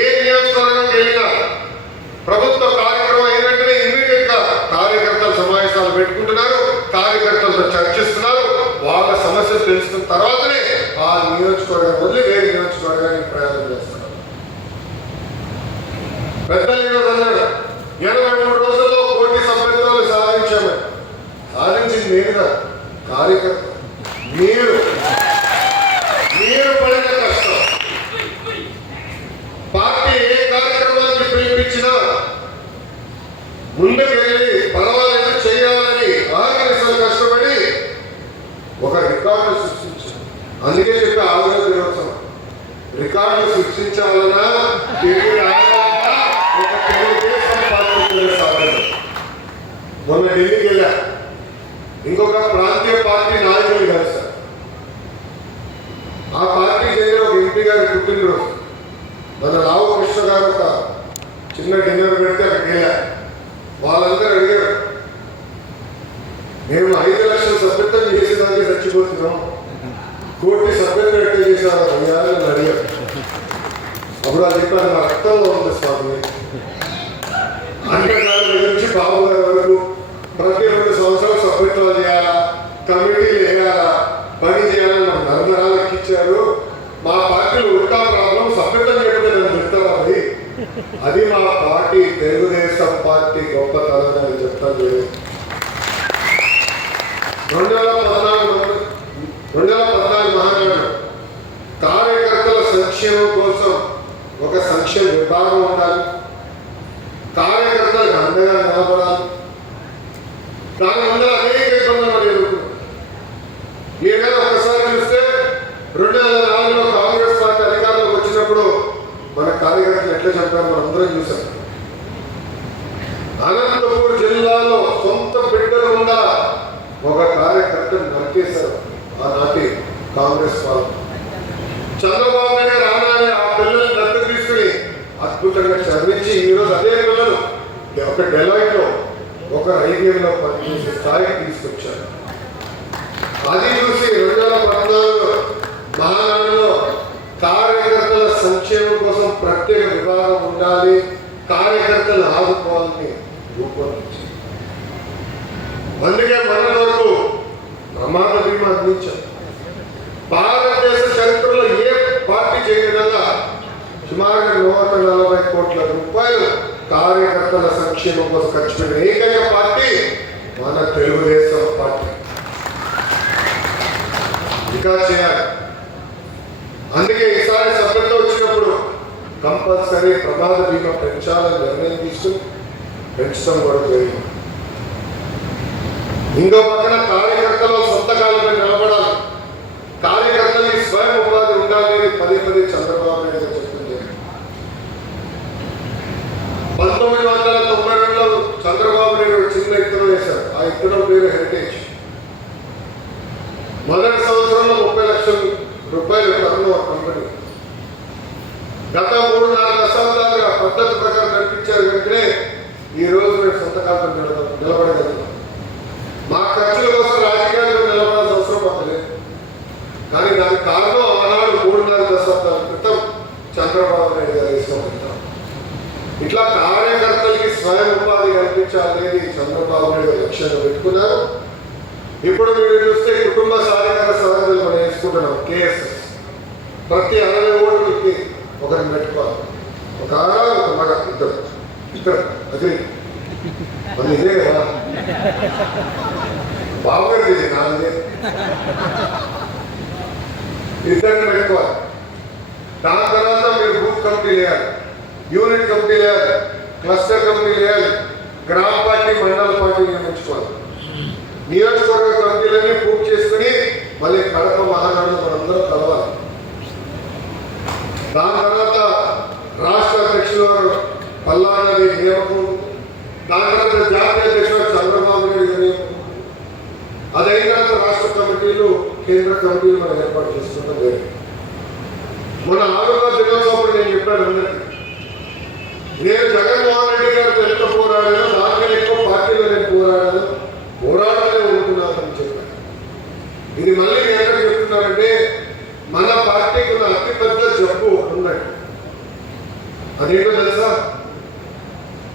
ఏ నియోజకవర్గంకి వెళ్ళినా ప్రభుత్వ కార్యక్రమం అయినట్టునే ఇమ్మీడియట్ గా కార్యకర్తల సమావేశాలు పెట్టుకుంటున్నారు, కార్యకర్తలతో చర్చిస్తున్నారు, వాళ్ళ సమస్యలు తెలుసుకున్న తర్వాతనే ఆ నియోజకవర్గం వదిలి వేరే నియోజకవర్గానికి ప్రయాణం చేస్తున్నారు. పెద్దలు ఈరోజు అన్నాడు 83 రోజుల్లో కోటి సభ్యత్వాలు సాధించామని. సాధించింది నేను కాదు, కార్యకర్త. మీరు పడిన కష్టం. పార్టీ ఏ కార్యక్రమానికి పిలిపించినా ముందుకు వెళ్ళి పర్వాలేదు చేయాలని ఆర్గనైజేషన్ కష్టపడి ఒక రికార్డు సృష్టించారు. అందుకే చెప్పి ఆరోగ్య దినోత్సవం రికార్డు సృష్టించాలన్నా ఒక తెలుగుదేశం పార్టీ సాధన. మొన్న ఢిల్లీకి వెళ్ళా, ఇంకొక ప్రాంతీయ పార్టీ నాయకులు కలిశారు. ఆ పార్టీ జరిగిన ఒక ఎంపీ గారి పుట్టినరోజు మన రావు కృష్ణ గారు ఒక చిన్న డిన్నర్ పెడితే అక్కడికి వెళ్ళా. వాళ్ళందరూ అడిగారు, మేము 5 లక్షల సభ్యత్వం చేసేదానికి చచ్చిపోతున్నాం, కోటి సభ్యత్వం ఎట్లా చేశారు అయ్యా అని అడిగారు. అప్పుడు అది చెప్పారు, నా రక్తంలో ఉంది స్వామి. అంటగారి దగ్గర నుంచి బాబు గారి వరకు ప్రతి 2 సంవత్సరాలు సభ్యత్వాలు చేయాలా, కమిటీలు వేయాలా, పని చేయాలని నాకు నరనరాలు ఎక్కించారు. మా పార్టీలో ఉల్టా ప్రాబ్లం, సభ్యత్వం చేయకపోతే నన్ను చెప్తారు. అది మా పార్టీ తెలుగుదేశం పార్టీ గొప్పతనం అని చెప్తాను. 2014 మహానాడు కార్యకర్తల సంక్షేమం కోసం ఒక సంక్షేమ విభాగం ఉండాలి, కార్యకర్తలకు అండగా నిలబడాలి. దాని వల్ల అనేక ఇబ్బందులు ఎదుర్కొన్నారు. మీరు ఒకసారి చూస్తే 2004లో కాంగ్రెస్ పార్టీ అధికారంలోకి వచ్చినప్పుడు మన కార్యకర్తలు ఎట్లా చెప్పారు మనందరం చూసాం. అనంతపూర్ జిల్లాలో సొంత బిడ్డలు ఉన్న ఒక కార్యకర్తను నరికేశారు ఆనాటి కాంగ్రెస్ వాళ్ళు. చంద్రబాబు నాయుడు రాగానే ఆ పిల్లల్ని దత్తత తీసుకుని అద్భుతంగా చదివించి ఈరోజు అదే పిల్లలు ఒక డెలాయిట్ లో ఒక రైల్వేలో పనిచేసే స్థాయికి తీసుకొచ్చారు. అది చూసి 2014 మహానాడులో కార్యకర్తల సంక్షేమం కోసం ప్రత్యేక విభాగం ఉండాలి, కార్యకర్తలు ఆదుకోవాలని రూపొందించారు. అందుకే మన వరకు ప్రమాద బీమా అందించారు. భారతదేశ చరిత్రలో ఏ పార్టీ చేయని విధంగా సుమారుగా 140 కోట్ల రూపాయలు కార్యకర్తల సంక్షేమం కోసం ఖర్చు పెట్టిన ఏకైక పార్టీ మన తెలుగుదేశం పార్టీ. ఇంకా చేయాలి. అందుకే ఈసారి సభ్యత్వం వచ్చినప్పుడు కంపల్సరీ ప్రమాద బీమా పెంచాలని నిర్ణయం తీసుకుని పెంచడం కూడా జరిగింది. ఇంకో పక్కన కార్యకర్తలు సొంత కాలంపై నిలబడాలి, కార్యకర్తలకి స్వయం ఉపాధి ఉండాలని పదే చంద్రబాబు నాయుడు చెప్తుంది. 1992లో చంద్రబాబు నాయుడు చిన్న ఇత్తనం వేశారు. ఆ ఇత్తనం పేరు హెరిటేజ్. మొదటి సంవత్సరంలో 30 లక్షల రూపాయలు టర్నోవర్ కంపెనీ. గత 3-4 దశాబ్దాలుగా పద్ధతి ప్రకారం నడిపించారు కనుకనే ఈ రోజు మేము సొంత కాలంపై నిలబడగలుగుతాం. మా ఖర్చుల కోసం రాజకీయాల్లో నిలబడాల్సిన అవసరం మాకు లేదు. కానీ దానికి కారణం ఆనాడు 3-4 దశాబ్దాల క్రితం చంద్రబాబు నాయుడు గారు ఇష్టపడతాం. ఇట్లా కార్యకర్తలకి స్వయం ఉపాధి కల్పించాలనేది చంద్రబాబు నాయుడు లక్ష్యంగా పెట్టుకున్నారు. ఇప్పుడు మీరు చూస్తే కుటుంబ సాధికార సదస్సులు మనం వేసుకుంటున్నాం. కేఎస్ఎస్ ప్రతి 60 ఓట్లకి ఒకరిని పెట్టుకోవాలి. ఒక ఆడ ఒక మగ, ఇద్దరు అగ్రి. మన ఇదే కదా బాగుంది, నాదే ఇద్దరిని పెట్టుకోవాలి. దాని తర్వాత మీరు బూత్ కమిటీ వేయాలి, యూనిట్ కమిటీ వేయాలి, క్లస్టర్ కమిటీ వేయాలి, గ్రామ పార్టీ మండల పార్టీ నియమించుకోవాలి. నియోజకవర్గ కమిటీలన్నీ పూర్తి చేసుకుని మళ్ళీ కడప మహానాడు మనందరం కలవాలి. దాని తర్వాత రాష్ట్ర అధ్యక్షులు పల్లానది నియామకం, దాని తర్వాత జాతీయ అధ్యక్షుడు చంద్రబాబు నాయుడు నియామకం. అదైన తర్వాత రాష్ట్ర కమిటీలు, కేంద్ర కమిటీలు మనం ఏర్పాటు చేసుకుంటాం. లేదు మన ఆవిర్భావ దినోత్సవం నేను చెప్పాను అందరికీ. నేను జగన్మోహన్ రెడ్డి గారితో ఎంత పోరాడానో దానికన్నా ఎక్కువ పార్టీలో నేను పోరాడాలనే ఉంటున్నానని చెప్పాను. ఇది మళ్ళీ నేను ఎక్కడ చెప్తున్నానంటే మన పార్టీకి ఉన్న అతిపెద్ద జబ్బు ఉందండి. అదేంటో తెలుసా?